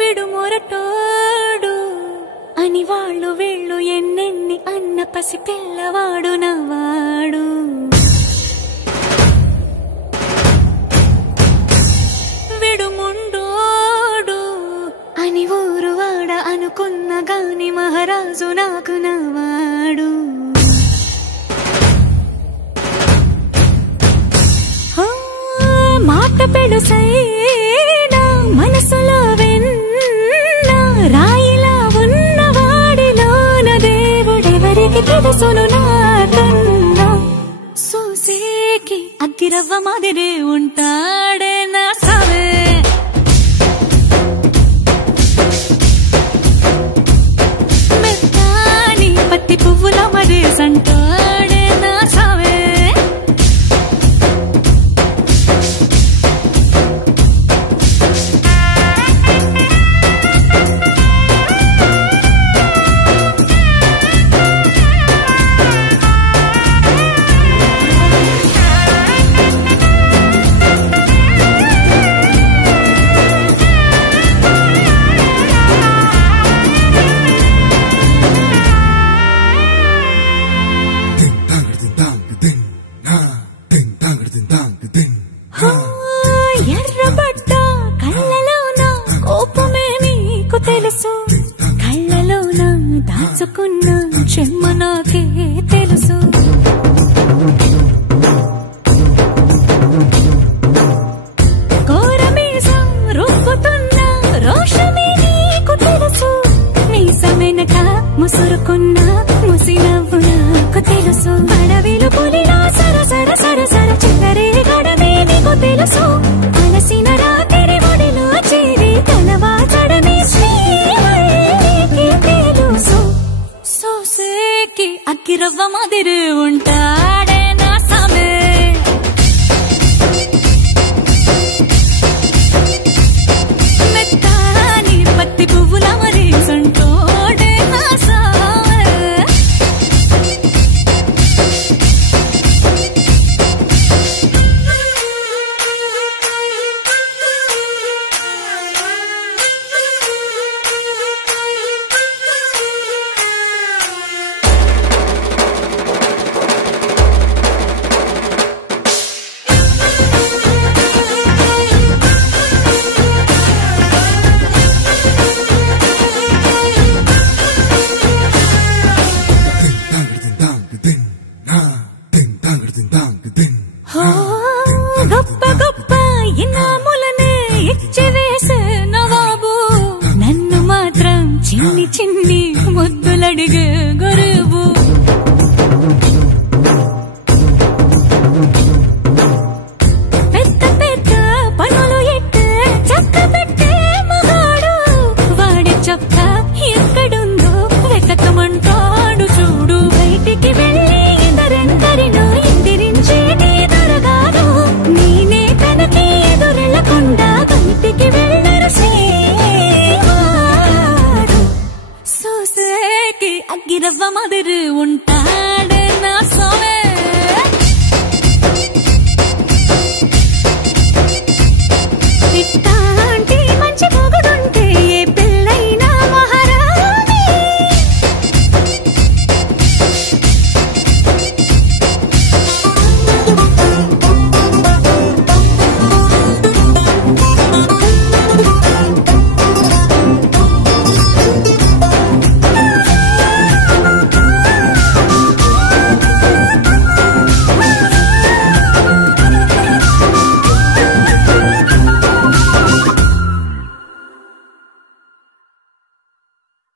విడుమొరటోడు అని వాళ్ళు వీళ్ళు ఎన్నెన్ని అన్న పసి పిల్లవాడు నవ్వాడు. విడుముండోడు అని ఊరు వాడ అనుకున్న గాని మహారాజు నాకు నవ్వాడు. మాట పెడుసైనా మనసులో వెన్న రాయిలా ఉన్నవాడిలోన దేవుడెవరికి తెలుసును నాకన్నా. సూసేకి అగ్గిరవ్వ మాదిరే ఉంటాడే నా సావే. మెత్తాని పత్తి పువ్వుల మరేసంటాడే నా సావే. ఎర్రబడ్డ కళ్ళలోన కోపమే నీకు తెలుసు, కళ్ళలోన దాచుకున్న చెమ్మ నాకు